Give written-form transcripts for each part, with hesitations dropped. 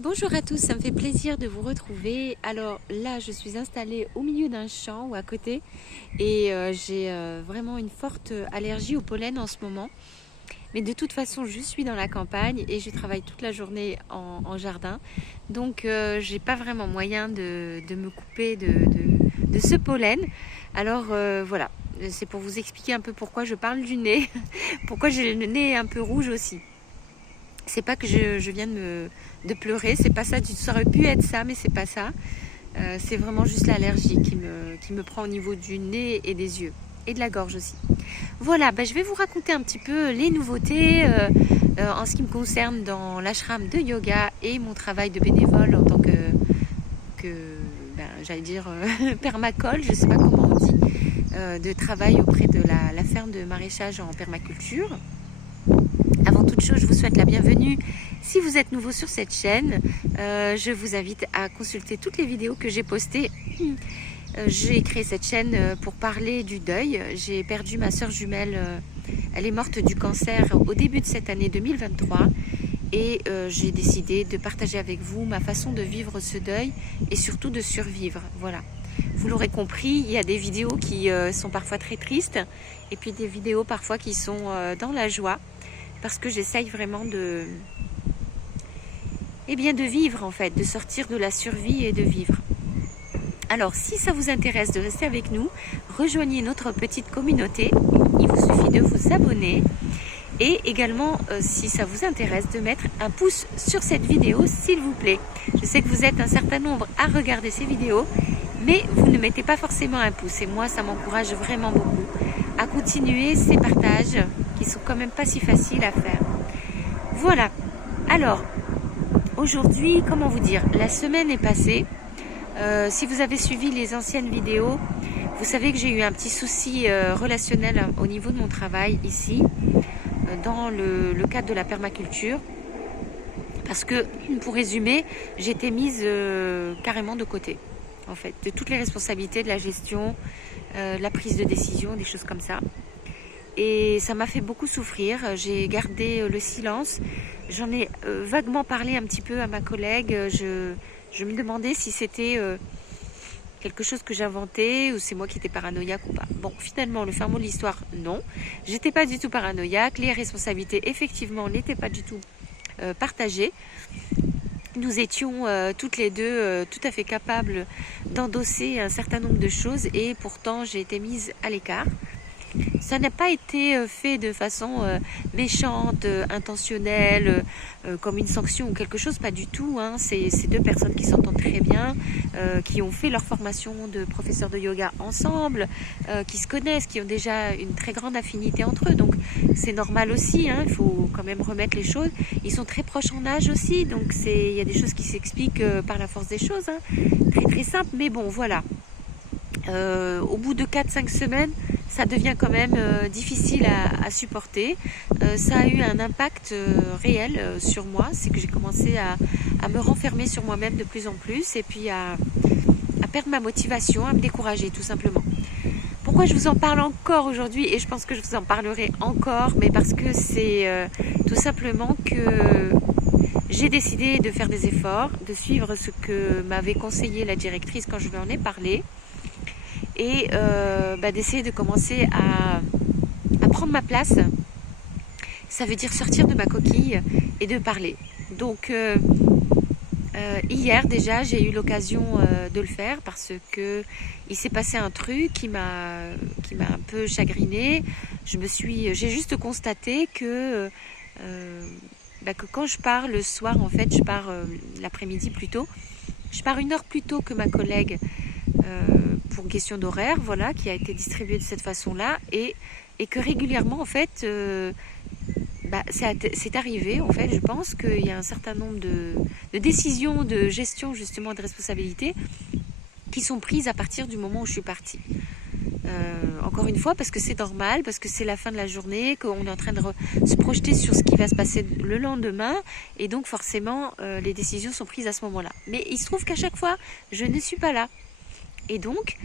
Bonjour à tous, ça me fait plaisir de vous retrouver. Alors là, je suis installée au milieu d'un champ ou à côté et j'ai vraiment une forte allergie au pollen en ce moment. Mais de toute façon, je suis dans la campagne et je travaille toute la journée en jardin. Donc j'ai pas vraiment moyen de me couper de ce pollen. Alors voilà, c'est pour vous expliquer un peu pourquoi je parle du nez, pourquoi j'ai le nez un peu rouge aussi. C'est pas que je viens de pleurer, c'est pas ça du tout. Ça aurait pu être ça, mais c'est pas ça. C'est vraiment juste l'allergie qui me prend au niveau du nez et des yeux. Et de la gorge aussi. Voilà, je vais vous raconter un petit peu les nouveautés en ce qui me concerne dans l'ashram de yoga et mon travail de bénévole en tant que j'allais dire permacole, je sais pas comment on dit, de travail auprès de la ferme de maraîchage en permaculture. Avant toute chose, je vous souhaite la bienvenue. Si vous êtes nouveau sur cette chaîne, je vous invite à consulter toutes les vidéos que j'ai postées. J'ai créé cette chaîne pour parler du deuil. J'ai perdu ma sœur jumelle, elle est morte du cancer au début de cette année 2023. Et j'ai décidé de partager avec vous ma façon de vivre ce deuil et surtout de survivre. Voilà. Vous l'aurez compris, il y a des vidéos qui sont parfois très tristes et puis des vidéos parfois qui sont dans la joie. Parce que j'essaye vraiment de vivre en fait, de sortir de la survie et de vivre. Alors si ça vous intéresse de rester avec nous, rejoignez notre petite communauté. Il vous suffit de vous abonner. Et également, si ça vous intéresse, de mettre un pouce sur cette vidéo, s'il vous plaît. Je sais que vous êtes un certain nombre à regarder ces vidéos, mais vous ne mettez pas forcément un pouce. Et moi, ça m'encourage vraiment beaucoup à continuer ces partages qui sont quand même pas si faciles à faire. Voilà. Alors, aujourd'hui, comment vous dire, la semaine est passée. Si vous avez suivi les anciennes vidéos, vous savez que j'ai eu un petit souci relationnel au niveau de mon travail ici, dans le cadre de la permaculture. Parce que, pour résumer, j'ai été mise carrément de côté, en fait, de toutes les responsabilités de la gestion, la prise de décision, des choses comme ça. Et ça m'a fait beaucoup souffrir. J'ai gardé le silence. J'en ai vaguement parlé un petit peu à ma collègue. Je me demandais si c'était quelque chose que j'inventais ou c'est moi qui étais paranoïaque ou pas. Bon, finalement, le fin mot de l'histoire, non. J'étais pas du tout paranoïaque. Les responsabilités, effectivement, n'étaient pas du tout partagées. Nous étions toutes les deux tout à fait capables d'endosser un certain nombre de choses et pourtant j'ai été mise à l'écart. Ça n'a pas été fait de façon méchante, intentionnelle, comme une sanction ou quelque chose, pas du tout. Hein. C'est deux personnes qui s'entendent très bien, qui ont fait leur formation de professeur de yoga ensemble, qui se connaissent, qui ont déjà une très grande affinité entre eux. Donc c'est normal aussi, hein, il faut quand même remettre les choses. Ils sont très proches en âge aussi, donc il y a des choses qui s'expliquent par la force des choses. Hein. Très très simple, mais bon, voilà. Au bout de 4-5 semaines, ça devient quand même difficile à supporter. Ça a eu un impact réel sur moi. C'est que j'ai commencé à me renfermer sur moi-même de plus en plus et puis à perdre ma motivation, à me décourager tout simplement. Pourquoi je vous en parle encore aujourd'hui, et je pense que je vous en parlerai encore, mais parce que c'est tout simplement que j'ai décidé de faire des efforts, de suivre ce que m'avait conseillé la directrice quand je lui en ai parlé, et d'essayer de commencer à prendre ma place. Ça veut dire sortir de ma coquille et de parler. Donc hier déjà j'ai eu l'occasion de le faire parce que il s'est passé un truc qui m'a un peu chagrinée. J'ai juste constaté que quand je pars le soir, en fait je pars l'après-midi plutôt, je pars 1 heure plus tôt que ma collègue pour une question d'horaire, voilà, qui a été distribuée de cette façon-là, et que régulièrement, en fait, c'est arrivé, en fait, je pense qu'il y a un certain nombre de décisions de gestion, justement, de responsabilité, qui sont prises à partir du moment où je suis partie. Encore une fois, parce que c'est normal, parce que c'est la fin de la journée, qu'on est en train de se projeter sur ce qui va se passer le lendemain, et donc forcément, les décisions sont prises à ce moment-là. Mais il se trouve qu'à chaque fois, je ne suis pas là. Et donc,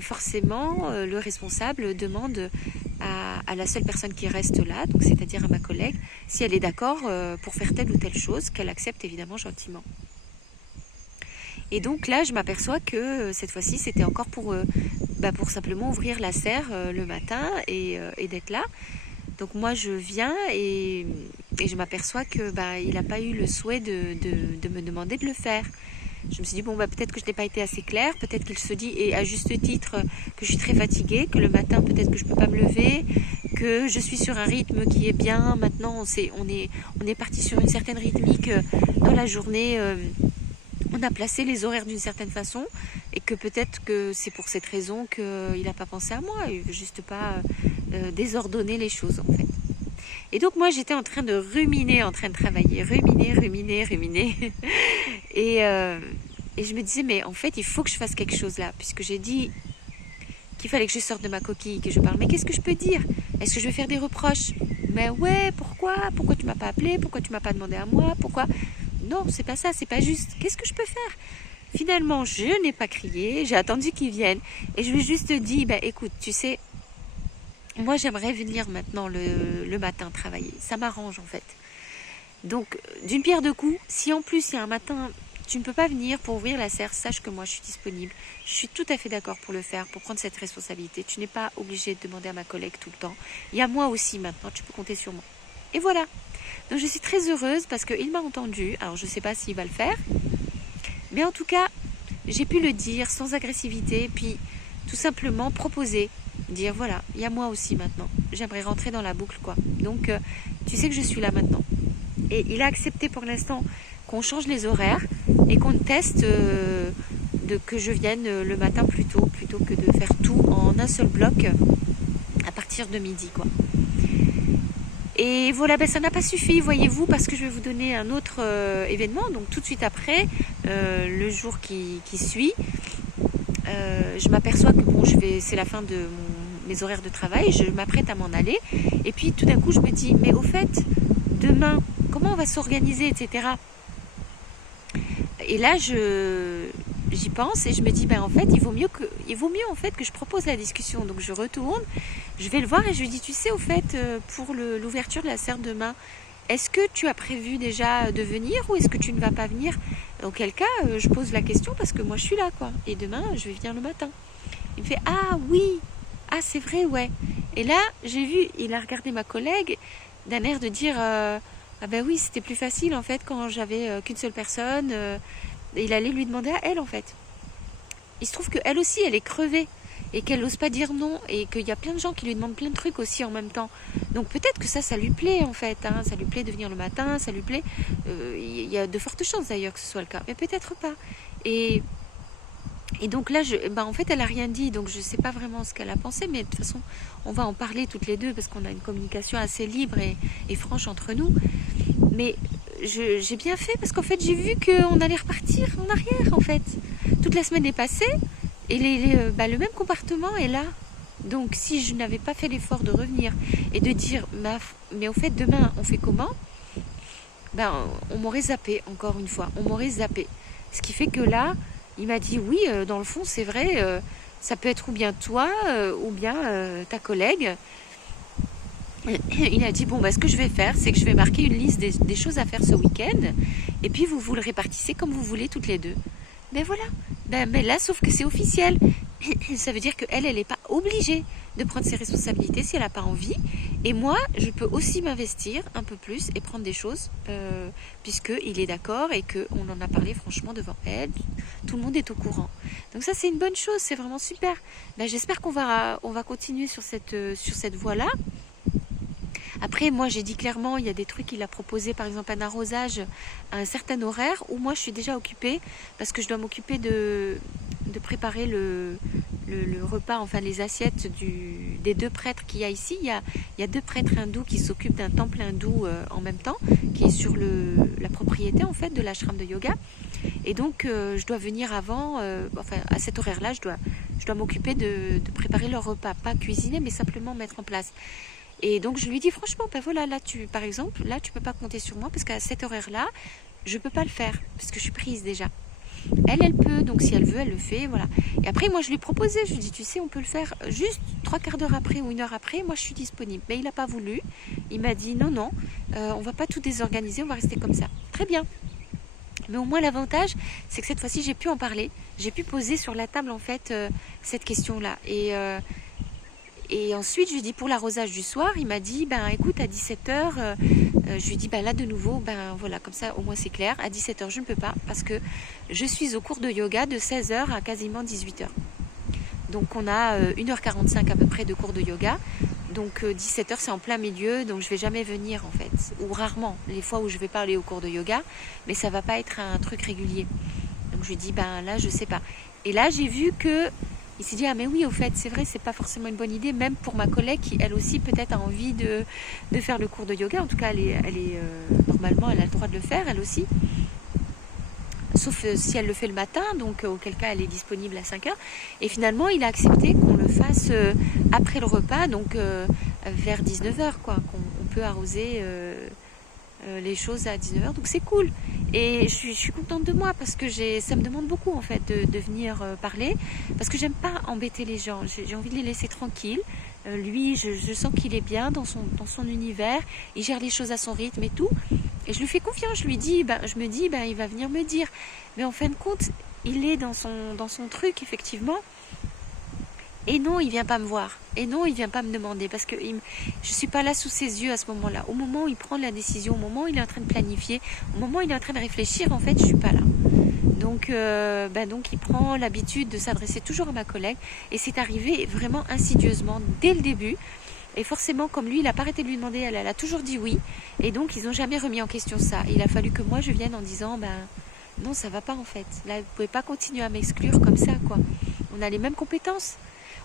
forcément, le responsable demande à la seule personne qui reste là, donc c'est-à-dire à ma collègue, si elle est d'accord pour faire telle ou telle chose, qu'elle accepte évidemment gentiment. Et donc là, je m'aperçois que cette fois-ci, c'était encore pour simplement ouvrir la serre le matin et d'être là. Donc moi, je viens et je m'aperçois que il n'a pas eu le souhait de me demander de le faire. Je me suis dit, bon, peut-être que je n'ai pas été assez claire, peut-être qu'il se dit, et à juste titre, que je suis très fatiguée, que le matin, peut-être que je ne peux pas me lever, que je suis sur un rythme qui est bien. Maintenant, on est parti sur une certaine rythmique dans la journée. On a placé les horaires d'une certaine façon et que peut-être que c'est pour cette raison qu'il n'a pas pensé à moi. Il ne veut juste pas désordonner les choses, en fait. Et donc moi j'étais en train de ruminer, en train de travailler, ruminer. et je me disais mais en fait il faut que je fasse quelque chose là, puisque j'ai dit qu'il fallait que je sorte de ma coquille, que je parle. Mais qu'est-ce que je peux dire? Est-ce que je vais faire des reproches? Mais ouais, pourquoi tu m'as pas appelé? Pourquoi tu m'as pas demandé à moi? Pourquoi? Non, c'est pas ça, c'est pas juste. Qu'est-ce que je peux faire? Finalement, je n'ai pas crié, j'ai attendu qu'ils viennent et je lui ai juste dit, écoute, tu sais, moi j'aimerais venir maintenant le matin travailler, ça m'arrange en fait. Donc d'une pierre deux coups, si en plus il y a un matin, tu ne peux pas venir pour ouvrir la serre, sache que moi je suis disponible. Je suis tout à fait d'accord pour le faire, pour prendre cette responsabilité. Tu n'es pas obligé de demander à ma collègue tout le temps. Il y a moi aussi maintenant, tu peux compter sur moi. Et voilà. Donc je suis très heureuse parce qu'il m'a entendu. Alors je ne sais pas s'il va le faire. Mais en tout cas, j'ai pu le dire sans agressivité. Puis tout simplement proposer. Dire voilà, il y a moi aussi maintenant. J'aimerais rentrer dans la boucle quoi. Donc tu sais que je suis là maintenant. Et il a accepté pour l'instant qu'on change les horaires et qu'on teste que je vienne le matin plutôt que de faire tout en un seul bloc à partir de midi quoi. Et voilà, ça n'a pas suffi, voyez-vous, parce que je vais vous donner un autre événement. Donc tout de suite après, le jour qui suit, je m'aperçois que c'est la fin de mes horaires de travail, je m'apprête à m'en aller. Et puis tout d'un coup, je me dis, mais au fait, demain, comment on va s'organiser, etc. Et là, j'y pense et je me dis, en fait, il vaut mieux en fait que je propose la discussion. Donc je retourne, je vais le voir et je lui dis, tu sais, au fait, pour l'ouverture de la serre demain, est-ce que tu as prévu déjà de venir ou est-ce que tu ne vas pas venir? Auquel cas, je pose la question parce que moi je suis là, quoi. Et demain, je vais venir le matin. Il me fait, ah oui, ah c'est vrai, ouais. Et là, j'ai vu, il a regardé ma collègue d'un air de dire, ah ben oui, c'était plus facile en fait quand j'avais qu'une seule personne. Il allait lui demander à elle en fait. Il se trouve qu'elle aussi, elle est crevée et qu'elle n'ose pas dire non et qu'il y a plein de gens qui lui demandent plein de trucs aussi en même temps. Donc peut-être que ça lui plaît en fait, hein. Ça lui plaît de venir le matin, ça lui plaît. Il y a de fortes chances d'ailleurs que ce soit le cas, mais peut-être pas. Et donc là, en fait, elle a rien dit, donc je ne sais pas vraiment ce qu'elle a pensé, mais de toute façon, on va en parler toutes les deux parce qu'on a une communication assez libre et franche entre nous. Mais j'ai bien fait parce qu'en fait, j'ai vu qu'on allait repartir en arrière en fait. Toute la semaine est passée et le même comportement est là. Donc si je n'avais pas fait l'effort de revenir et de dire, mais au fait, demain, on fait comment? On m'aurait zappé, encore une fois, on m'aurait zappé. Ce qui fait que là, il m'a dit, oui, dans le fond, c'est vrai, ça peut être ou bien toi, ou bien ta collègue. Il a dit, ce que je vais faire, c'est que je vais marquer une liste des choses à faire ce week-end, et puis vous le répartissez comme vous voulez toutes les deux. Ben voilà, mais là, sauf que c'est officiel. Ça veut dire qu'elle n'est pas obligée de prendre ses responsabilités si elle n'a pas envie. Et moi, je peux aussi m'investir un peu plus et prendre des choses, puisqu'il est d'accord et qu'on en a parlé franchement devant elle. Tout le monde est au courant. Donc ça, c'est une bonne chose, c'est vraiment super. J'espère qu'on va continuer sur cette voie-là. Après, moi, j'ai dit clairement, il y a des trucs qu'il a proposé, par exemple un arrosage à un certain horaire, où moi, je suis déjà occupée, parce que je dois m'occuper de préparer le repas, enfin les assiettes des deux prêtres qu'il y a ici. Il y a deux prêtres hindous qui s'occupent d'un temple hindou en même temps, qui est sur la propriété en fait de l'ashram de yoga. Et donc, je dois venir avant, à cet horaire-là, je dois m'occuper de préparer leur repas, pas cuisiner, mais simplement mettre en place. Et donc je lui dis franchement, voilà, là par exemple, tu peux pas compter sur moi parce qu'à cet horaire-là, je peux pas le faire parce que je suis prise déjà. Elle peut, donc si elle veut, elle le fait, voilà. Et après, moi, je lui ai proposé, je lui ai dit, tu sais, on peut le faire juste 3/4 d'heure après ou 1 heure après, moi, je suis disponible. Mais il n'a pas voulu. Il m'a dit, non, non, on va pas tout désorganiser, on va rester comme ça. Très bien. Mais au moins, l'avantage, c'est que cette fois-ci, j'ai pu en parler. J'ai pu poser sur la table, en fait, cette question-là. Et ensuite, je lui ai dit pour l'arrosage du soir, il m'a dit, ben écoute, à 17h, je lui ai dit, ben là de nouveau, ben voilà, comme ça au moins c'est clair, à 17h je ne peux pas parce que je suis au cours de yoga de 16h à quasiment 18h. Donc on a 1h45 à peu près de cours de yoga, donc 17h c'est en plein milieu, donc je ne vais jamais venir en fait, ou rarement, les fois où je vais pas aller au cours de yoga, mais ça ne va pas être un truc régulier. Donc je lui ai dit, ben là je sais pas. Et là j'ai vu que il s'est dit, ah mais oui, au fait, c'est vrai, c'est pas forcément une bonne idée, même pour ma collègue qui, elle aussi, peut-être a envie de faire le cours de yoga. En tout cas, normalement, elle a le droit de le faire, elle aussi. Sauf si elle le fait le matin, donc auquel cas, elle est disponible à 5h. Et finalement, il a accepté qu'on le fasse après le repas, donc vers 19h, quoi. Qu'on peut arroser les choses à 19h, donc c'est cool. Et je suis contente de moi parce que ça me demande beaucoup en fait de venir parler, parce que j'aime pas embêter les gens, j'ai envie de les laisser tranquilles. Lui, je sens qu'il est bien dans son univers, il gère les choses à son rythme et tout, et je lui fais confiance, je me dis, il va venir me dire, mais en fin de compte, il est dans son truc effectivement. Et non, il vient pas me voir. Et non, il vient pas me demander parce que je suis pas là sous ses yeux à ce moment-là. Au moment où il prend la décision, au moment où il est en train de planifier, au moment où il est en train de réfléchir, en fait, je suis pas là. Donc il prend l'habitude de s'adresser toujours à ma collègue et c'est arrivé vraiment insidieusement dès le début. Et forcément, comme lui, il n'a pas arrêté de lui demander, elle a toujours dit oui. Et donc, ils n'ont jamais remis en question ça. Il a fallu que moi, je vienne en disant, non, ça va pas en fait. Là, vous pouvez pas continuer à m'exclure comme ça, quoi. On a les mêmes compétences.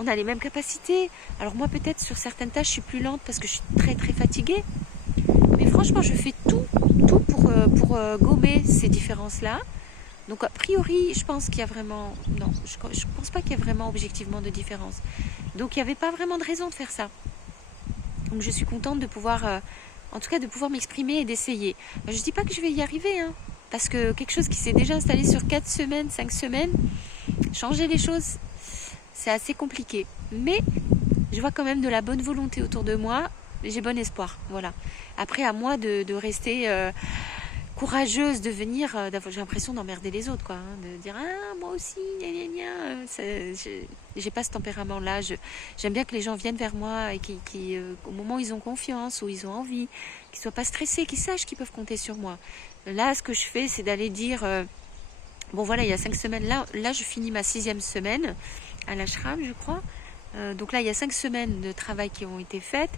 On a les mêmes capacités. Alors moi, peut-être, sur certaines tâches, je suis plus lente parce que je suis très, très fatiguée. Mais franchement, je fais tout pour gommer ces différences-là. Donc, a priori, je pense qu'il y a vraiment... Non, je pense pas qu'il y a vraiment objectivement de différence. Donc, il n'y avait pas vraiment de raison de faire ça. Donc, je suis contente de pouvoir... en tout cas, de pouvoir m'exprimer et d'essayer. Je ne dis pas que je vais y arriver, hein, parce que quelque chose qui s'est déjà installé sur 4 semaines, 5 semaines, changer les choses... C'est assez compliqué, mais je vois quand même de la bonne volonté autour de moi. J'ai bon espoir, voilà. Après, à moi de rester courageuse, de venir. J'ai l'impression d'emmerder les autres, quoi, hein, de dire moi aussi, gna gna gna. J'ai pas ce tempérament-là. J'aime bien que les gens viennent vers moi et qui au moment où ils ont confiance, où ils ont envie, qu'ils soient pas stressés, qu'ils sachent qu'ils peuvent compter sur moi. Là, ce que je fais, c'est d'aller dire bon voilà, il y a 5 semaines. Là, je finis ma 6e semaine à l'ashram, je crois. Donc là, il y a 5 semaines de travail qui ont été faites.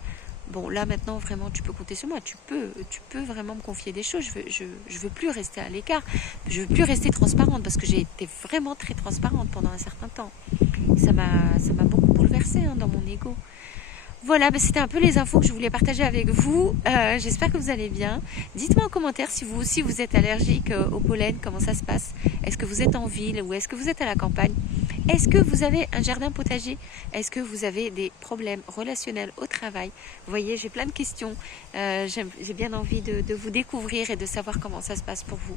Bon, là, maintenant, vraiment, tu peux compter sur moi. Tu peux vraiment me confier des choses. Je veux plus rester à l'écart. Je veux plus rester transparente parce que j'ai été vraiment très transparente pendant un certain temps. Ça m'a beaucoup bouleversée, hein, dans mon ego. Voilà, c'était un peu les infos que je voulais partager avec vous. J'espère que vous allez bien. Dites-moi en commentaire si vous aussi vous êtes allergique au pollen, comment ça se passe. Est-ce que vous êtes en ville ou est-ce que vous êtes à la campagne? Est-ce que vous avez un jardin potager? Est-ce que vous avez des problèmes relationnels au travail? Vous voyez, j'ai plein de questions. J'ai bien envie de vous découvrir et de savoir comment ça se passe pour vous.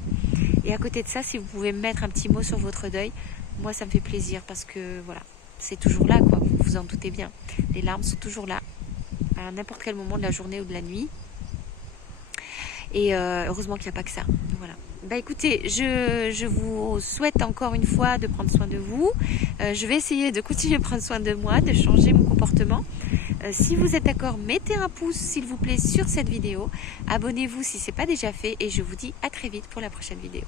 Et à côté de ça, si vous pouvez me mettre un petit mot sur votre deuil, moi ça me fait plaisir parce que voilà. C'est toujours là, quoi, vous vous en doutez bien. Les larmes sont toujours là, à n'importe quel moment de la journée ou de la nuit. Et heureusement qu'il n'y a pas que ça. Voilà. Écoutez, je vous souhaite encore une fois de prendre soin de vous. Je vais essayer de continuer à prendre soin de moi, de changer mon comportement. Si vous êtes d'accord, mettez un pouce, s'il vous plaît, sur cette vidéo. Abonnez-vous si ce n'est pas déjà fait. Et je vous dis à très vite pour la prochaine vidéo.